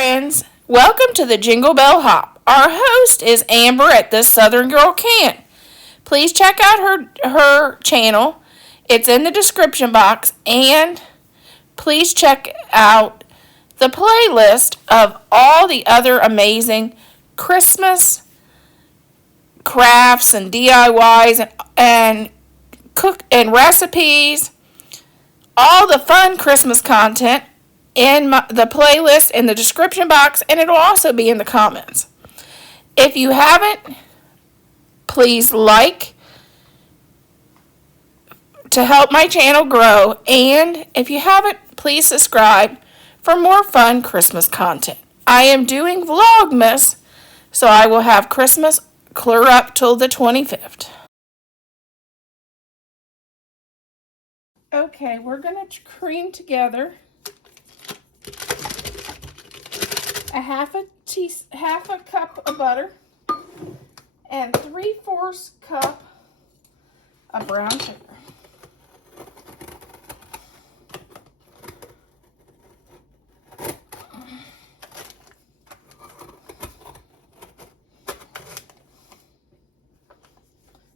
friends, welcome to the Jingle Bell Hop. Our host is Amber at This Southern Girl Can. Please check out her channel. It's in the description box, and please check out the playlist of all the other amazing Christmas crafts and DIYs and cook and recipes, all the fun Christmas content in the playlist in the description box, and it'll also be in the comments. If you haven't, please like to help my channel grow, and if you haven't, please subscribe for more fun Christmas content. I am doing Vlogmas, so I will have Christmas clear up till the 25th. Okay, we're going to cream together a half a cup of butter and 3/4 cup of brown sugar.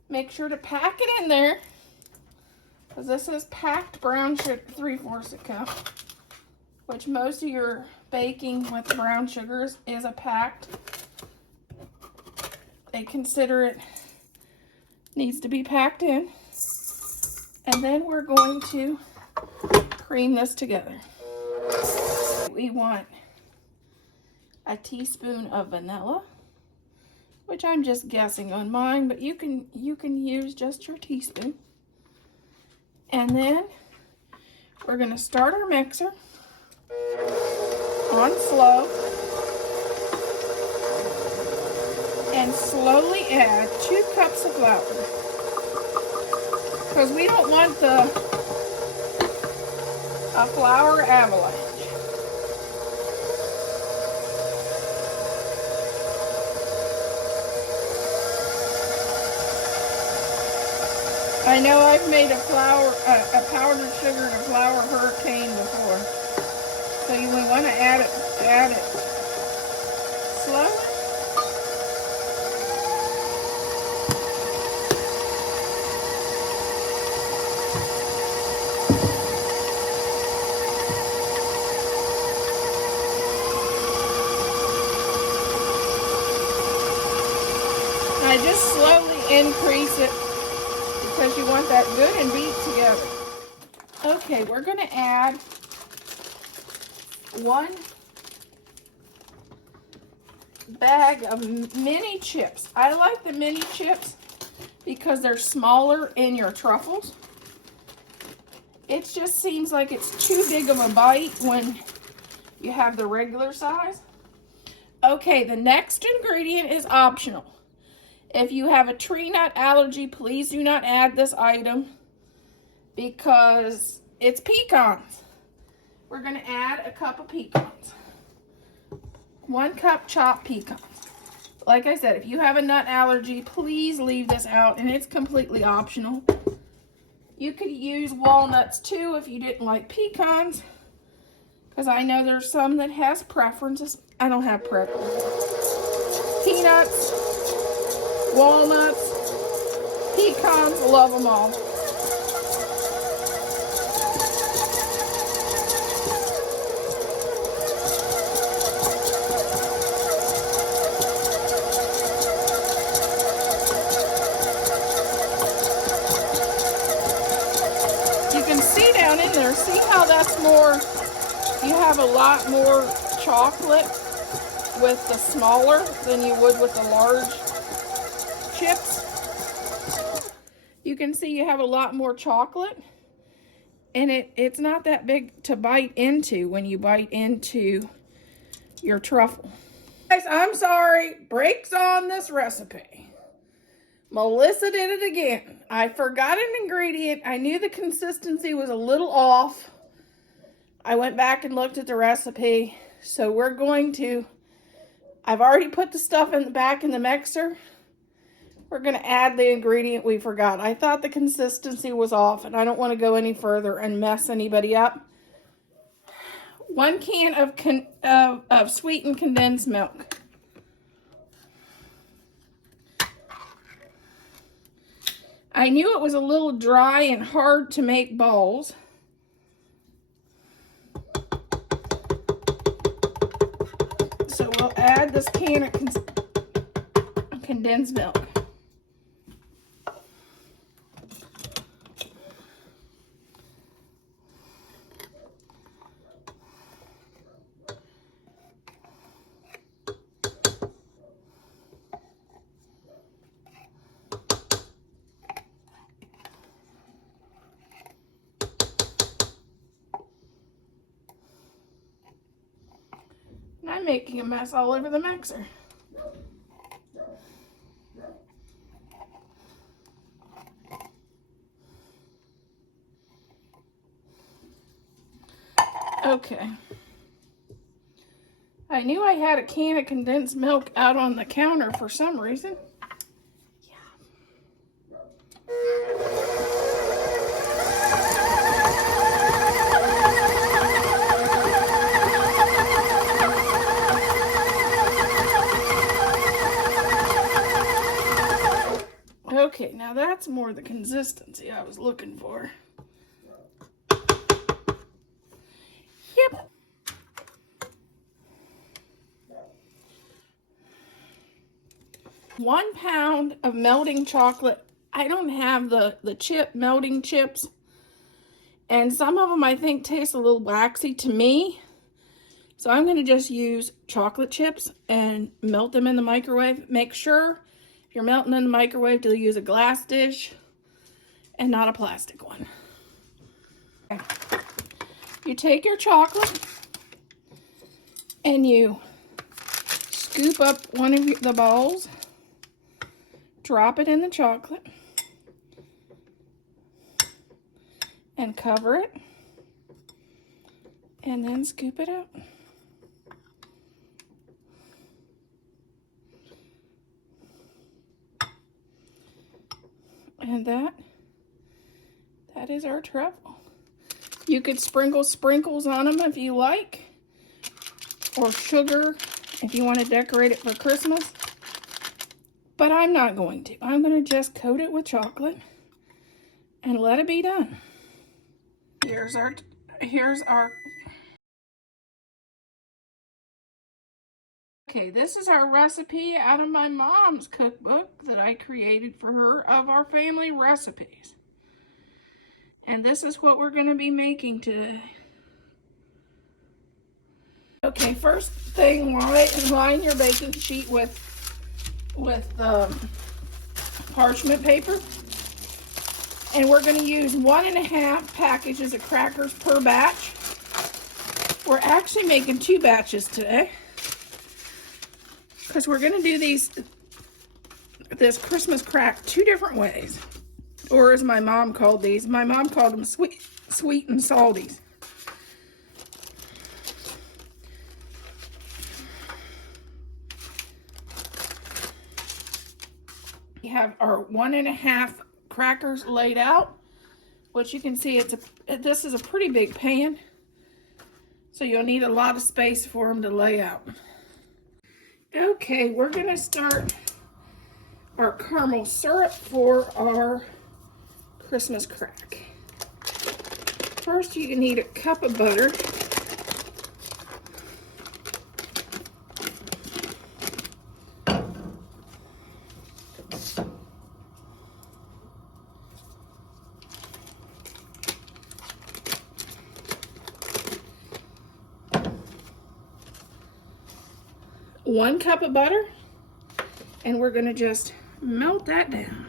Make sure to pack it in there, because this is packed brown sugar, 3/4 cup, which most of your baking with brown sugars is a packed. They consider it needs to be packed in. And then we're going to cream this together. We want a teaspoon of vanilla, which I'm just guessing on mine, but you can use just your teaspoon. And then we're going to start our mixer on slow and slowly add 2 cups of flour, because we don't want a flour avalanche. I know I've made a powdered sugar and a flour hurricane before. So you want to add it slowly. I just slowly increase it, because you want that good and beat together. Okay, we're going to add 1 bag of mini chips. I like the mini chips because they're smaller in your truffles. It just seems like it's too big of a bite when you have the regular size. Okay, the next ingredient is optional. If you have a tree nut allergy, please do not add this item because it's pecans. We're going to add a cup of pecans. 1 cup chopped pecans. Like I said, if you have a nut allergy, please leave this out, and it's completely optional. You could use walnuts too if you didn't like pecans, because I know there's some that has preferences. I don't have preferences. Peanuts, walnuts, pecans, love them all. You can see down in there, see how that's more, you have a lot more chocolate with the smaller than you would with the large chips. You can see you have a lot more chocolate, and it's not that big to bite into when you bite into your truffle. Guys, I'm sorry, brakes on this recipe. Melissa did it again. I forgot an ingredient. I knew the consistency was a little off. I went back and looked at the recipe, so we're going to, I've already put the stuff in the back in the mixer. We're going to add the ingredient we forgot. I thought the consistency was off, and I don't want to go any further and mess anybody up. 1 can of sweetened condensed milk. I knew it was a little dry and hard to make balls. So we'll add this can of condensed milk. And I'm making a mess all over the mixer. Okay. I knew I had a can of condensed milk out on the counter for some reason. Okay, now that's more the consistency I was looking for. Yep. One pound of melting chocolate. I don't have the melting chips. And some of them I think taste a little waxy to me. So I'm going to just use chocolate chips and melt them in the microwave. Make sure if you're melting in the microwave to use a glass dish and not a plastic one. Okay. You take your chocolate and you scoop up one of the balls, drop it in the chocolate, and cover it, and then scoop it out. And that is our truffle. You could sprinkle sprinkles on them if you like, or sugar if you want to decorate it for Christmas. But I'm not going to. I'm going to just coat it with chocolate and let it be done. Here's our Okay, this is our recipe out of my mom's cookbook that I created for her of our family recipes. And this is what we're going to be making today. Okay, first thing, line your baking sheet with parchment paper. And we're going to use 1.5 packages of crackers per batch. We're actually making 2 batches today, because we're going to do this Christmas crack 2 different ways. Or as my mom called these, my mom called them sweet and salties. We have our 1.5 crackers laid out, which you can see this is a pretty big pan, so you'll need a lot of space for them to lay out. Okay, we're going to start our caramel syrup for our Christmas crack. First, you need a cup of butter. One cup of butter, and we're going to just melt that down.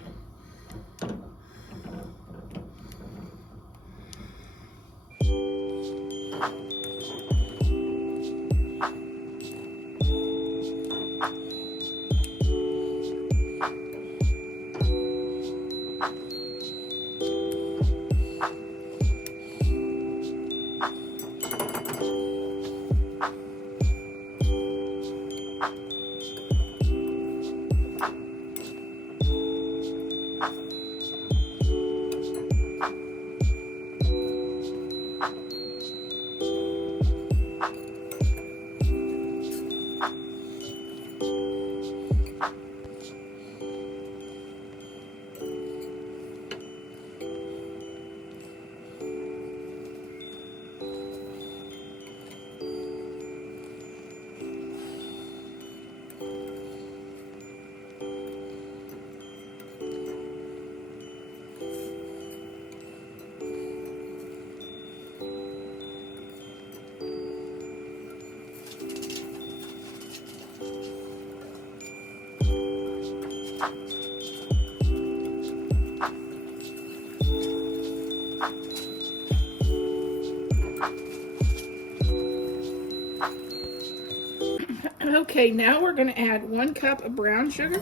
Okay, now we're going to add 1 cup of brown sugar.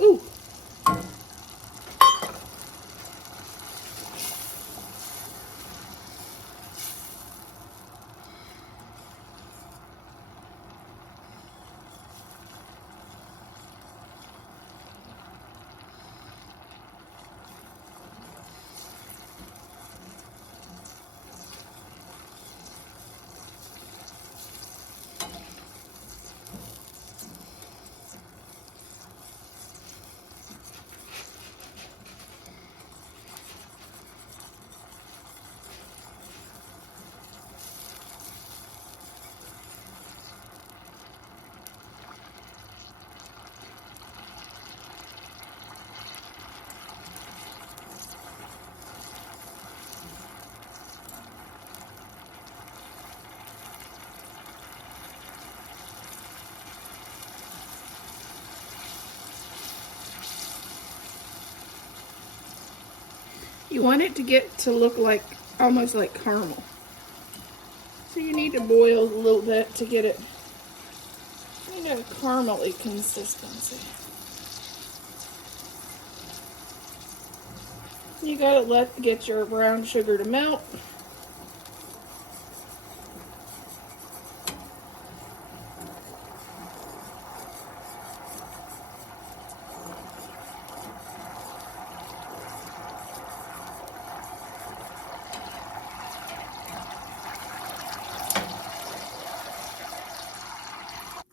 Ooh. You want it to get to look like, almost like caramel. So you need to boil a little bit to get it, you know, caramel-y consistency. You gotta get your brown sugar to melt.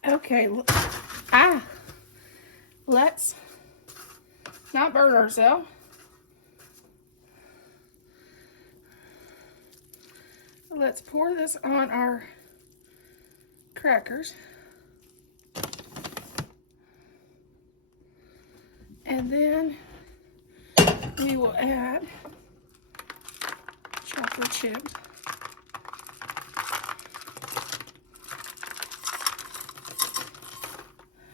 Okay, let's not burn ourselves. Let's pour this on our crackers. And then we will add chocolate chips.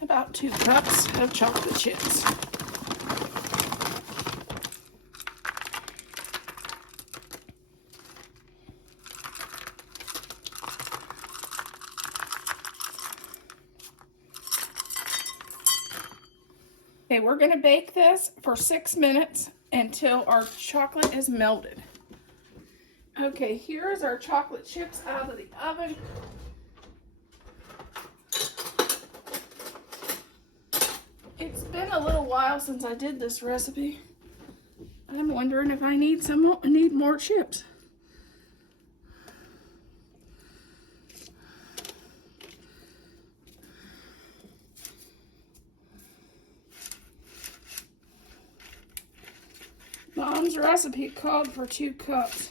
About 2 cups of chocolate chips. Okay, we're going to bake this for 6 minutes until our chocolate is melted. Okay, here's our chocolate chips out of the oven. It's been a little while since I did this recipe. I'm wondering if I need more chips. Mom's recipe called for 2 cups.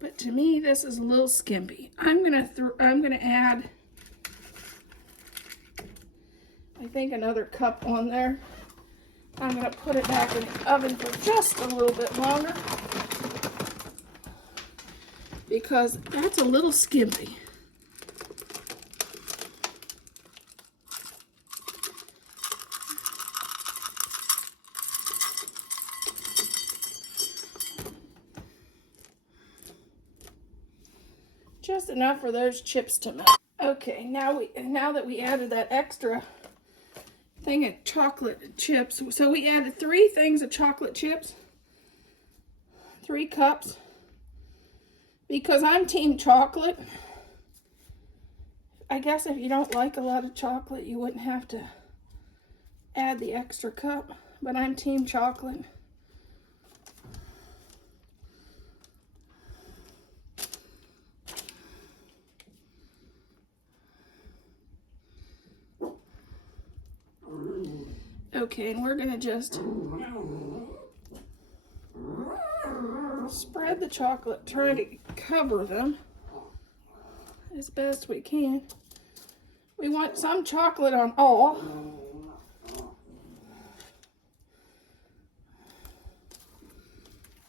But to me, this is a little skimpy. I'm gonna add, I think, another cup on there. I'm gonna put it back in the oven for just a little bit longer because that's a little skimpy. Just enough for those chips to melt. Okay, now that we added that extra thing of chocolate chips, so we added 3 things of chocolate chips, 3 cups, because I'm team chocolate. I guess if you don't like a lot of chocolate, you wouldn't have to add the extra cup, but I'm team chocolate. Okay, and we're gonna just spread the chocolate, try to cover them as best we can. We want some chocolate on all.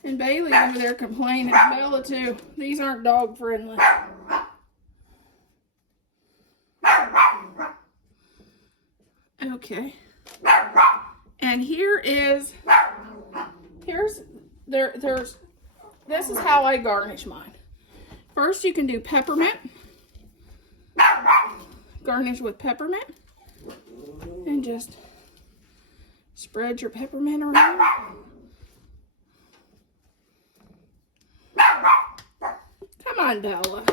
And Bailey over there complaining, Bella too. These aren't dog friendly. Okay. And there's this is how I garnish mine. First you can do peppermint. Garnish with peppermint. And just spread your peppermint around. Come on, Bella.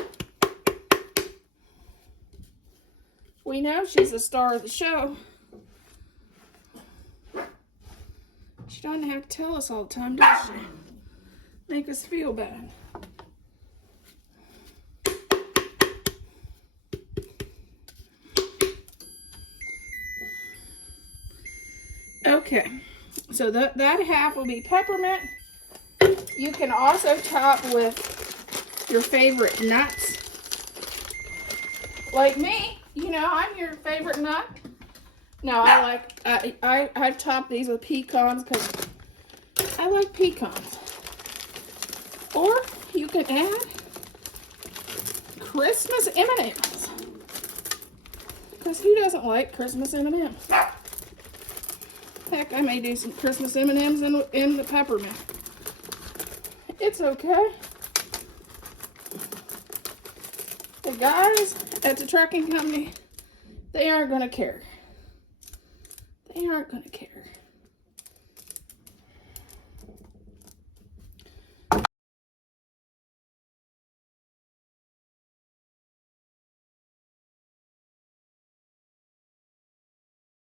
We know she's the star of the show. She doesn't have to tell us all the time, does she? Make us feel bad. Okay, so that half will be peppermint. You can also top with your favorite nuts. Like me, you know, I'm your favorite nut. No, I've topped these with pecans because I like pecans. Or you can add Christmas M&Ms. Because who doesn't like Christmas M&Ms? Heck, I may do some Christmas M&Ms in the peppermint. It's okay. The guys at the trucking company, they aren't going to care. They aren't going to care.